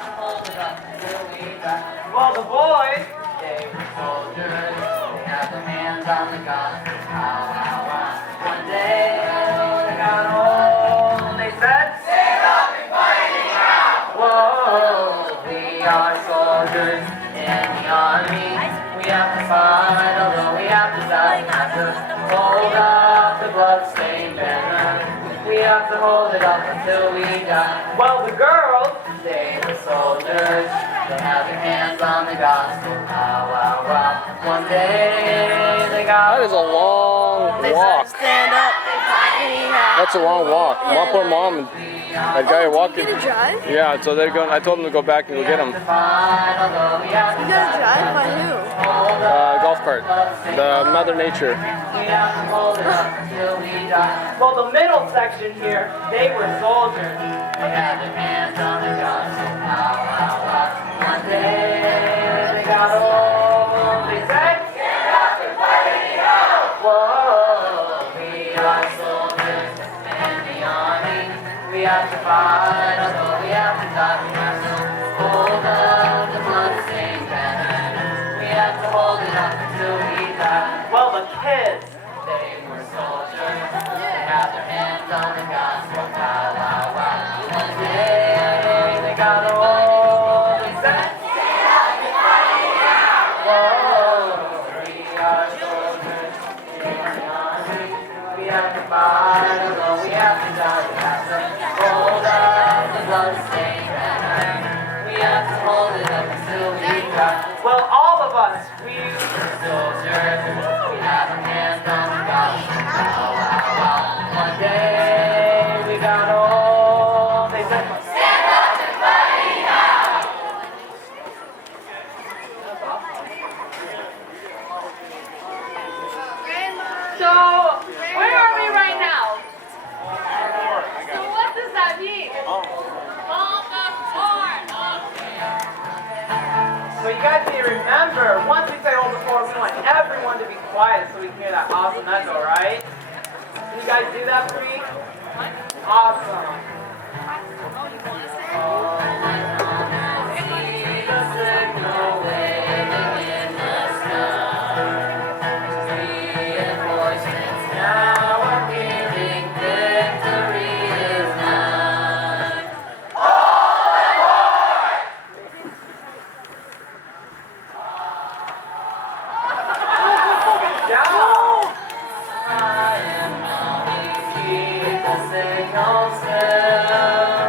have to hold it up until we die. Well, the boys, they were soldiers. They had their hands on the gospel. One day they got old. They said, stand up and fight it out. Whoa, we are soldiers in the army. We have to fight, although we have to die. We have to hold up the bloodstained banner. We have to hold it up until we die. Well, the girls, they were soldiers. They had their hands on the gospel. One day they got. That is a long walk. Stand up and fight anyhow. That's a long walk. My poor mom and that guy walking. You gonna drive? Yeah, so they're going. I told them to go back and go get him. You gonna drive by who? Golf cart. The Mother Nature. Well, the middle section here, they were soldiers. They had their hands on the gospel. One day they got old. They said, stand up and fight anyhow. Whoa, we are soldiers in the army. We have to fight, although we have to die. We have to hold up the bloodstained banner. We have to hold it up until we die. Well, the kids, they were soldiers. They had their hands on the gospel. One day they got old. They said, stand up and fight it out. Whoa, we are soldiers in the army. We have to fight, although we have to die. We have to hold up the bloodstained banner. We have to hold it up until we die. Well, all of us, we were soldiers. We have our hands on the gospel. One day we got old. They said, stand up and fight out. So, where are we right now? So what does that mean? On the floor. So you guys need to remember, once we say hold the floor, we want everyone to be quiet so we can hear that awesome echo, right? Can you guys do that for me? Awesome. Now we're feeling victory is nigh. Good job. I am coming, keep the signal still.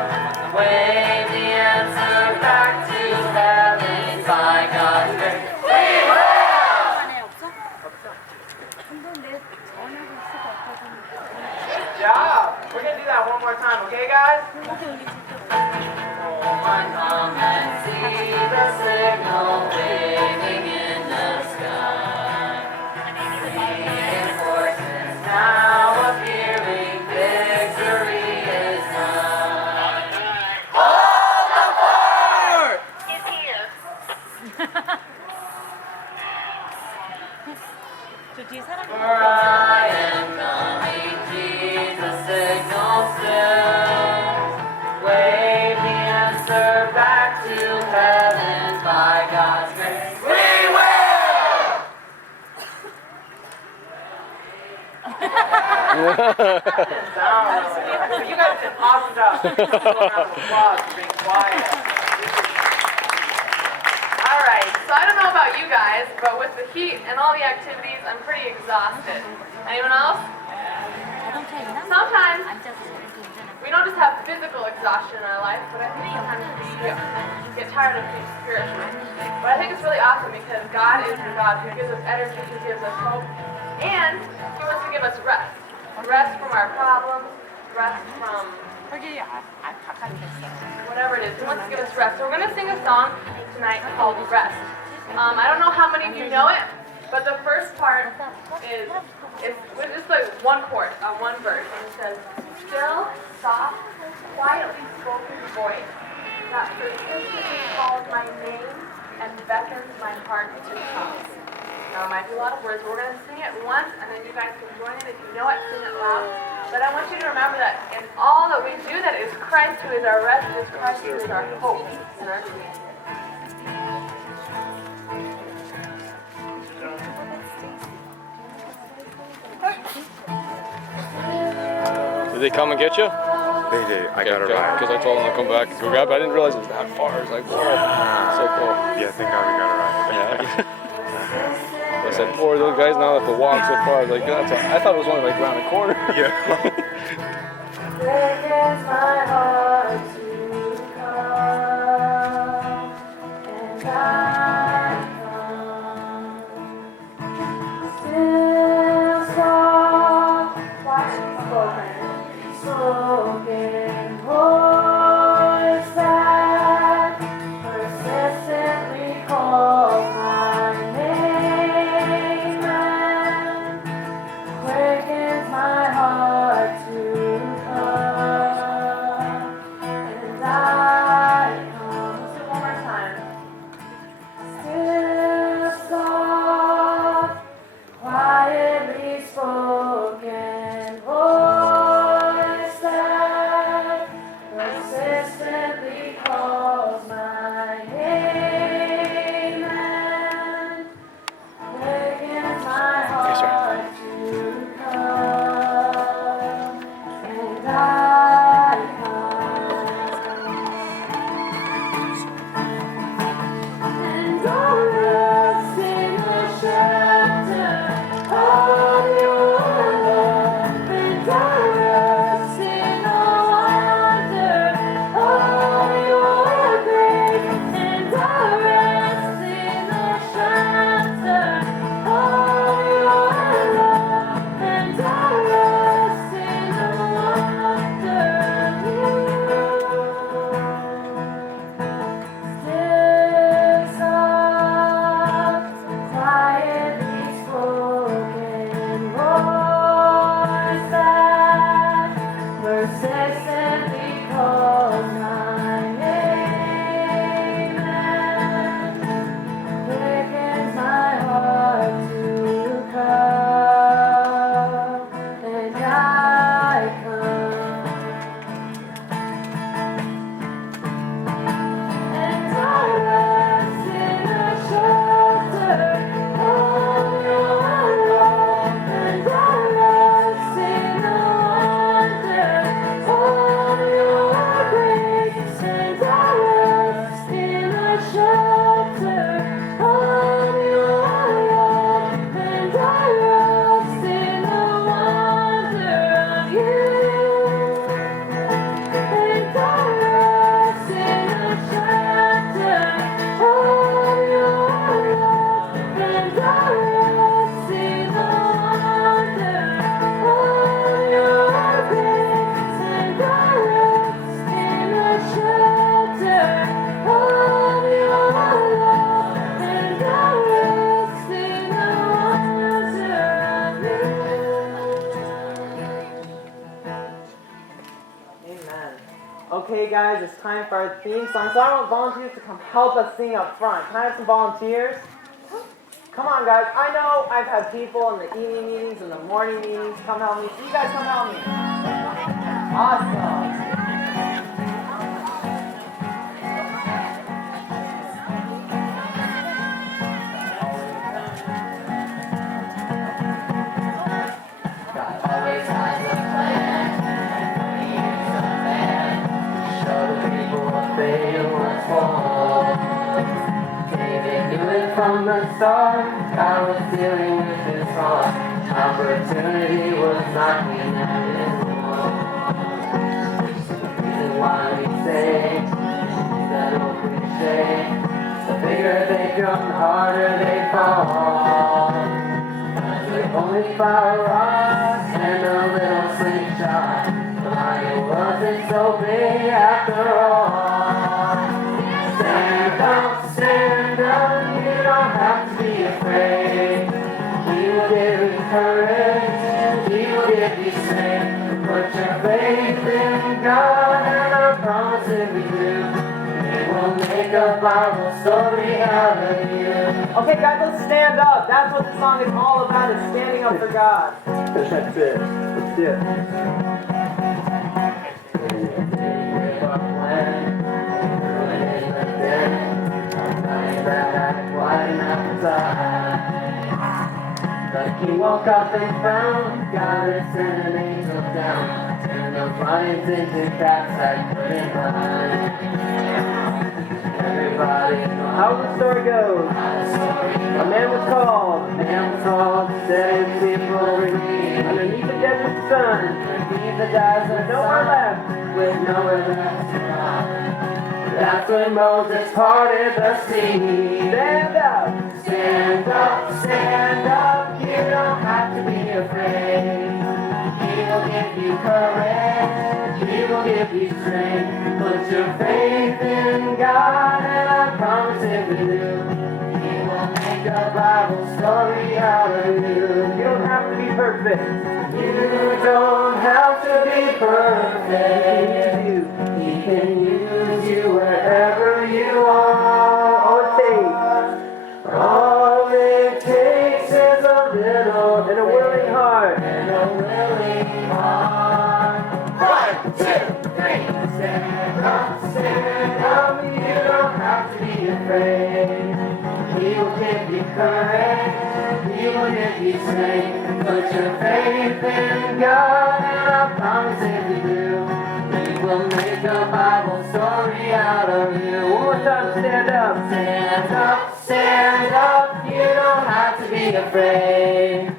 Wave the answer back to heaven by God's grace. We will! Good job. We're going to do that one more time, okay, guys? Oh, come and see the signal waving in the sky. Reinforcements now appearing, victory is nigh. Hold the fort! He's here. For I am coming, Jesus signal still. Wave the answer back to heaven by God's grace. We will! You guys did an awesome job. Give yourselves a round of applause for being quiet. Alright, so I don't know about you guys, but with the heat and all the activities, I'm pretty exhausted. Anyone else? Sometimes we don't just have physical exhaustion in our life, but I think sometimes we get tired of things spiritually. But I think it's really awesome because God is the God who gives us energy, who gives us hope, and He wants to give us rest. Rest from our problems, rest from whatever it is. He wants to give us rest. So we're going to sing a song tonight called Rest. I don't know how many of you know it, but the first part is like one chord, one verse. And it says, still, soft, quietly spoken voice that persistently calls my name and beckons my heart to come. Now, it might be a lot of words. We're going to sing it once, and then you guys can join in. If you know it, sing it loud. But I want you to remember that in all that we do, that is Christ who is our rest, it is Christ who is our hope and our peace. Did they come and get you? They did. I got a ride. Because I told them to come back and go grab. I didn't realize it was that far. It's like, whoa, so cool. Yeah, thank God we got a ride. Yeah. I said, poor those guys now have to walk so far. I was like, I thought it was only like around the corner. Yeah. Beckons my heart to come, and I come. Still soft, watching spoken voice that persistently calls my name and quickens my heart to come, and I come. Let's do it one more time. Still soft, quietly spoken voice that persistently calls my name and quickens my heart to come, and I come. And I'll rest in the shelter of your love, and I'll rest in the wonder of your grace, and I'll rest in the shelter of your love, and I'll rest in the wonder of you. Still soft, quietly spoken voice that persistently calls my name and quickens my heart to come, and I come. And I rest in the shelter of your love, and I rest in the wonder of your grace, and I rest in the shelter of your love, and I rest in the wonder of you. And I rest in the shelter of your love, and I rest in the wonder of your grace, and I rest in the shelter of your love, and I rest in the wonder of you. Amen. Okay, guys, it's time for our theme song. So I want volunteers to come help us sing up front. Can I have some volunteers? Come on, guys. I know I've had people in the evening meetings and the morning meetings come help me. So you guys come help me. Awesome. God always has a plan, and He is a man. Show the people what they were for. David knew it from the start. God was dealing with his heart. Opportunity was knocking at his door. The reason why we say that old cliche. The bigger they come, the harder they fall. They only fire rocks and a little slingshot. The lion wasn't so big after all. Stand up, you don't have to be afraid. He will give you courage, He will give you strength. Put your faith in God and I promise if we do, He will make a Bible story out of you. Okay, guys, let's stand up. That's what this song is all about, is standing up for God. That's it. Let's do it. He woke up and found God had sent an angel down, turned the lions into cats I couldn't hide. Everybody knows how the story goes. A man was called, set his people free. Underneath the desert sun, underneath the desert, nowhere left, with nowhere left to run. That's when Moses parted the sea. Stand up, stand up, stand up. You don't have to be afraid. He will give you courage. He will give you strength. Put your faith in God, and I promise if you do, He will make a Bible story out of you. You don't have to be perfect. You don't have to be perfect. He can use you wherever you are. All it takes is a little and a willing heart. One, two, three. Stand up, stand up. You don't have to be afraid. He will give you courage. He will give you strength. Put your faith in God, and I promise if you do, He will make a Bible story out of you. One more time, stand up. Stand up, stand up. You don't have to be afraid.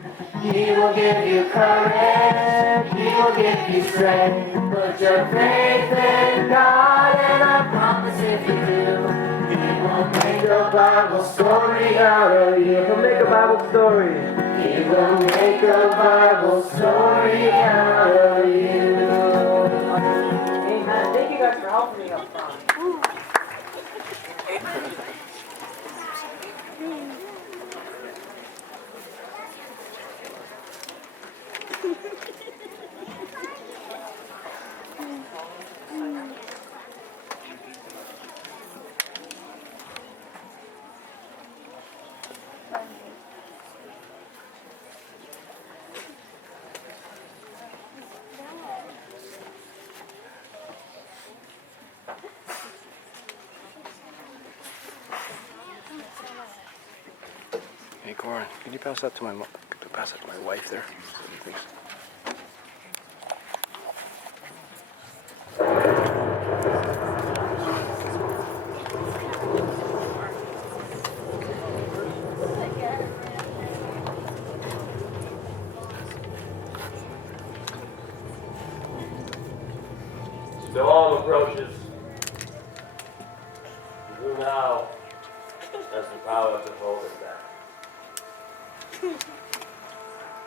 He will give you courage. He will give you strength. Put your faith in God, and I promise if you do, He will make a Bible story out of you. He'll make a Bible story. He will make a Bible story out of you. Amen. Thank you guys for helping me up front. Hey, Corin, can you pass that to my wife there? Thanks. Storm approaches. Who now has the power to hold it back?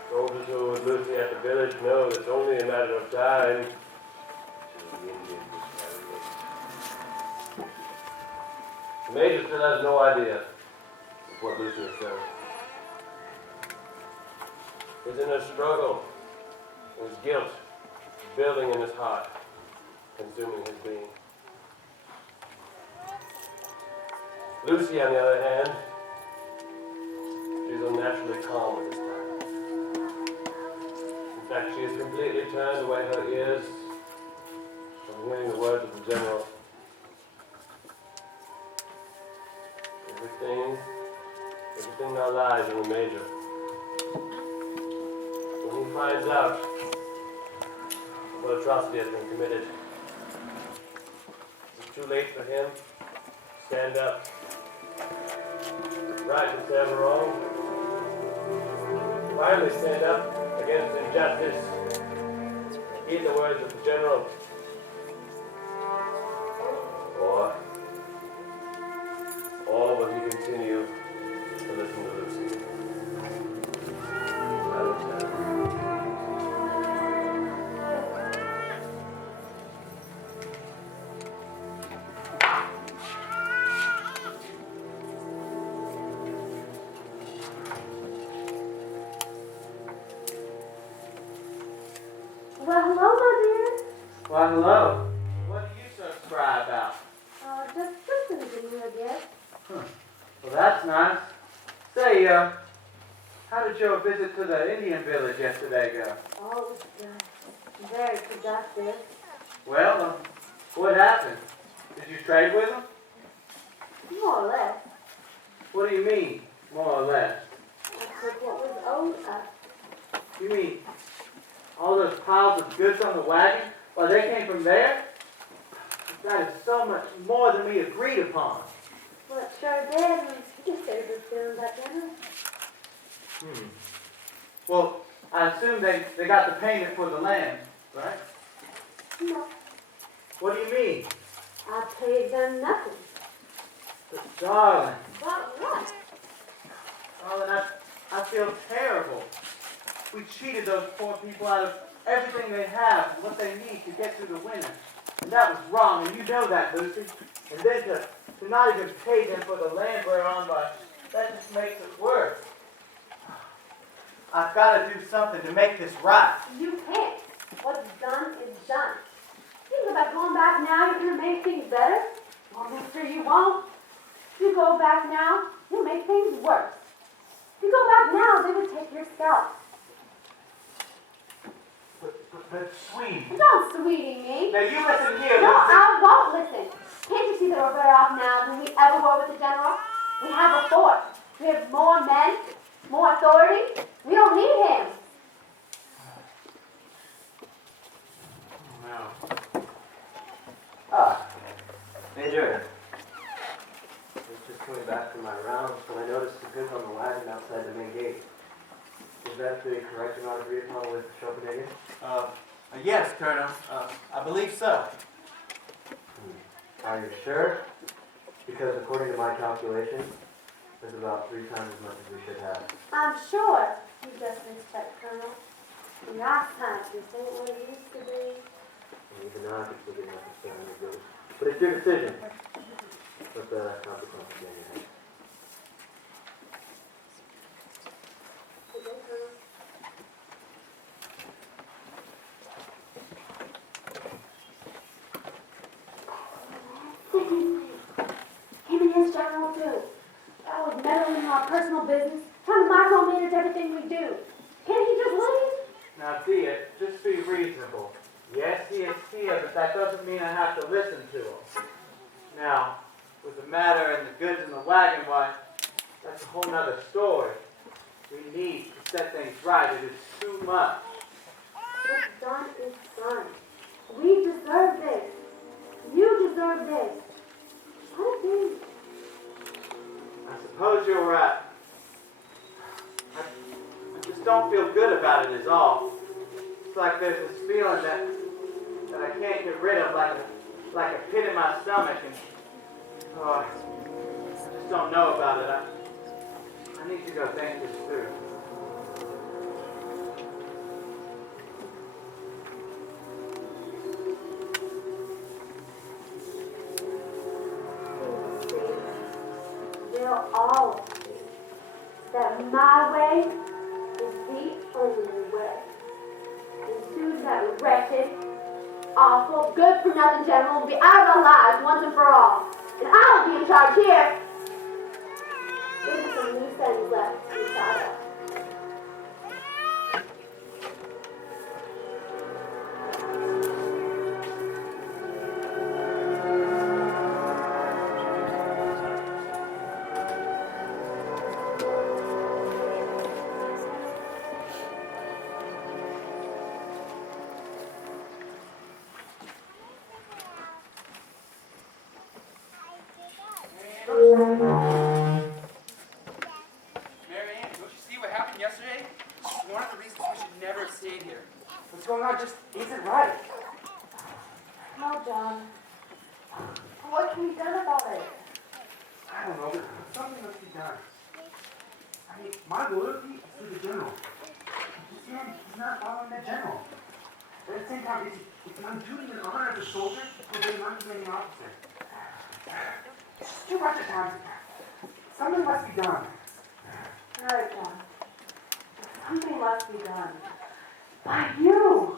Soldiers who would Lucy at the village know it's only a matter of time till the Indians carry it. The Major still has no idea of what Lucy has done. His inner struggle, his guilt, building in his heart, consuming his being. Lucy, on the other hand, she's unnaturally calm at this time. In fact, she has completely turned away her ears from hearing the words of the general. Everything now lies in the Major. When he finds out what atrocity has been committed, is it too late for him to stand up, right instead of wrong, finally stand up against injustice, heed the words of the general, or will he continue to listen to Lucy? I will tell. Well, hello, my dear. Why, hello. What do you so cry about? Just listening to you, I guess. Well, that's nice. Say, How did your visit to the Indian village yesterday go? Oh, it was good. Very productive. Well, what happened? Did you trade with them? More or less. What do you mean, more or less? I took what was owed us. You mean all those piles of goods on the wagon? Well, they came from there? That is so much more than we agreed upon. Well, it sure did. You saved us feeling that generous. Well, I assume they got the payment for the land, right? No, What do you mean? I paid them nothing. But darling, About what? darling, I feel terrible. We cheated those poor people out of everything they have and what they need to get through the winter. And that was wrong, and you know that, Lucy. And then to not even pay them for the land we're on, that just makes it worse. I've got to do something to make this right. You can't. What's done is done. You think about going back now, you're going to make things better? Well, mister, you won't. If you go back now, you'll make things worse. If you go back now, they would take your scalp. But sweetie. Don't sweetie me. Now you listen here, No, Lucy. I won't listen. Can't you see that we're better off now than we ever were with the general? We have a fort. We have more men, more authority. We don't need him. No. Major. I was just coming back from my rounds when I noticed the goods on the wagon outside the main gate. Is that the correct amount agreed upon with Schopenhagen? Yes, Colonel. I believe so. Are you sure? Because according to my calculations, there's about 3 times as much as we should have. I'm sure you just mischecked, Colonel. The last time you think what it used to be. And even now I can still get enough to spend on the goods. But it's your decision. Put the consequences in your head. Okay, Colonel. Him and his general too. That was meddling in our personal business, trying to micromanage everything we do. Can't he just leave? Now, Thea, just be reasonable. Yes, he is here, but that doesn't mean I have to listen to him. Now, with the matter and the goods in the wagon, why, that's a whole nother story. We need to set things right. It is too much. What's done is done. We deserve this. You deserve this. Let it be. I suppose you're right. I just don't feel good about it is all. It's like there's this feeling that I can't get rid of, like a pit in my stomach, and I just don't know about it. I need to go think this through. They'll all see that my way is the only way. And soon that wretched, awful, good-for-nothing general will be out of our lives once and for all. And I'll be in charge here. There's some loose ends left to be tied up. Marianne, don't you see what happened yesterday? It's one of the reasons we should never have stayed here. What's going on just isn't right. No, John. What can be done about it? I don't know, but something must be done. I mean, my loyalty is to the general. This man, he's not following the general. But at the same time, it's my duty and honor as a soldier to obey my commanding officer. It's just too much at times. Something must be done. All right, John. Something must be done. By you.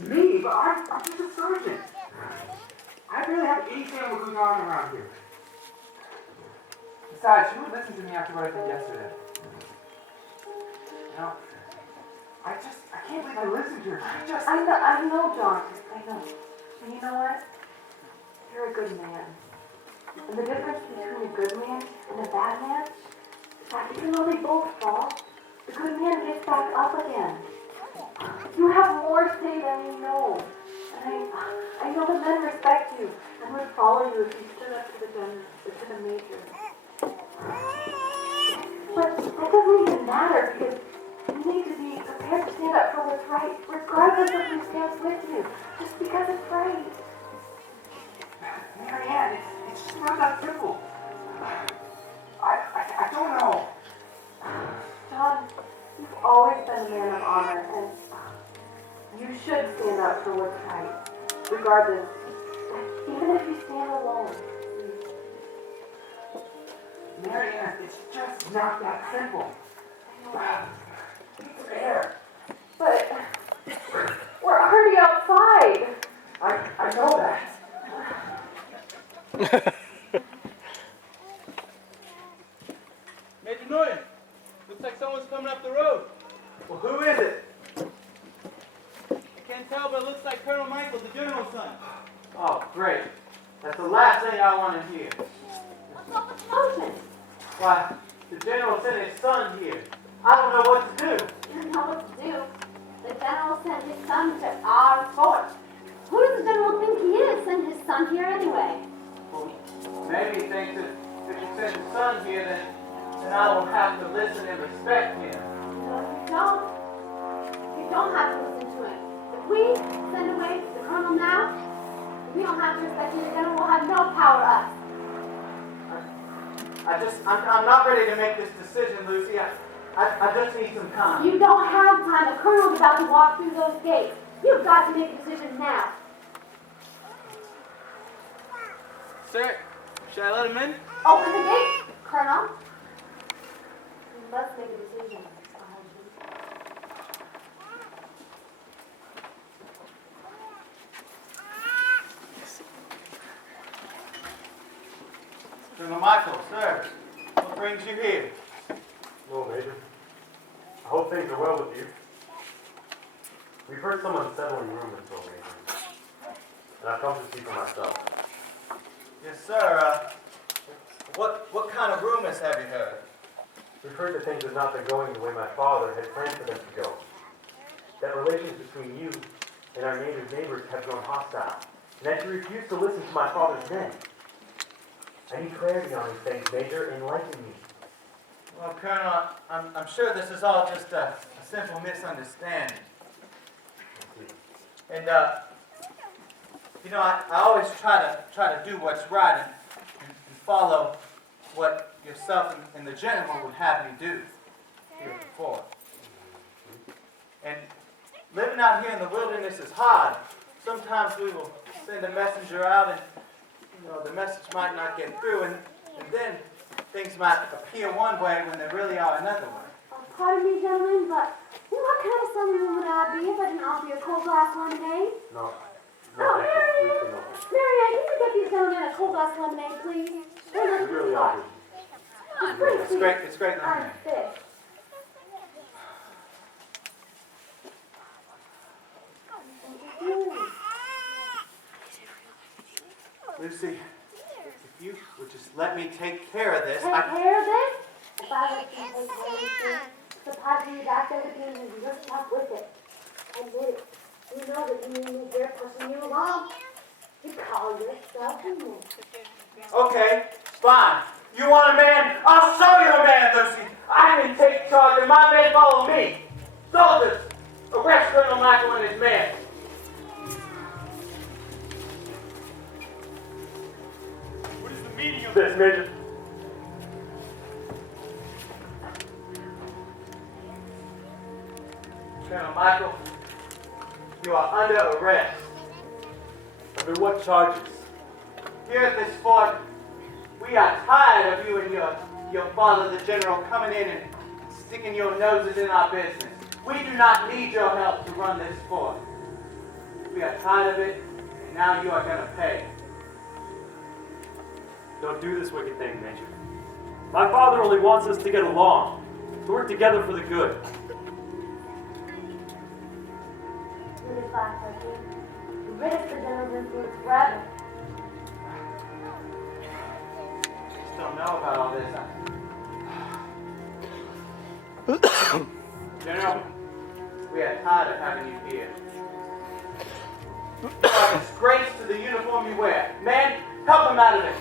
Me? But I'm just a sergeant. I barely have any say on what goes on around here. Besides, who would listen to me after what I did yesterday? You know, I can't believe I listened to her. I know, John. I know. And you know what? You're a good man. And the difference between a good man and a bad man is that even though they both fall, the good man gets back up again. You have more say than you know. And I know the men respect you and would follow you if you stood up to the major. But that doesn't even matter because you need to be prepared to stand up for what's right, regardless of who stands with you, just because it's right. Marianne, it's just not that simple. I don't know. John, you've always been a man of honor, and you should stand up for what's right, regardless, even if you stand alone. Marianne, it's just not that simple. It's fair. But we're already outside. I know that. Major Norton, looks like someone's coming up the road. Well, who is it? I can't tell, but it looks like Colonel Michael, the general's son. Oh, great. That's the last thing I want to hear. What's up with motion? Why, the general sent his son here. I don't know what to do. You know what to do. The general sent his son to our fort. Who does the general think he is? Send his son here anyway. Well, maybe he thinks that if he sent his son here, then I will have to listen and respect him. No, you don't. You don't have to listen to him. If we send away the colonel now, we don't have to respect him. The general will have no power us. I'm not ready to make this decision, Lucy. I just need some time. You don't have time. The colonel's about to walk through those gates. You've got to make a decision now. Sir, should I let him in? Open the gate, Colonel. You must make a decision. Colonel Michael, sir, what brings you here? Hello, Major. I hope things are well with you. We've heard some unsettling rumors, though, Major. And I've come to see for myself. Yes, sir. What kind of rumors have you heard? We've heard that things have not been going the way my father had planned for them to go. That relations between you and our neighbors have grown hostile. And that you refuse to listen to my father's men. I need clarity on these things, Major. Enlighten me. Well, Colonel, I'm sure this is all just a simple misunderstanding. And you know, I always try to do what's right and follow what yourself and the general would have me do here before. And living out here in the wilderness is hard. Sometimes we will send a messenger out and the message might not get through, and then things might appear one way when they really are another way. Pardon me, gentlemen, but what kind of son would I be if I didn't offer you a cold glass lemonade? No. Oh, Thank you. Marianne, can you get these gentlemen a cold glass lemonade, please? We really are. It's great lemonade. Fish. Lucy, if you would just let me take care of this, Take care of this? If I let you take care of this, surprising you back there again and you're stuck with it. Admit it. You know that you need me here pushing you along. You call yourself a man. okay, fine. You want a man? I'll show you a man, Lucy. I can take charge and my men follow me. Soldiers, arrest Colonel Michael and his men. What is the meaning of this, Major? Colonel Michael, you are under arrest. Under what charges? Here at this fort, we are tired of you and your father, the general, coming in and sticking your noses in our business. We do not need your help to run this fort. We are tired of it, and now you are going to pay. Don't do this wicked thing, Major. My father only wants us to get along, to work together for the good. class, Reggie. To rid us the general's influence forever. Just don't know about all this. General, we are tired of having you here. You are a disgrace to the uniform you wear. Man, help him out of it.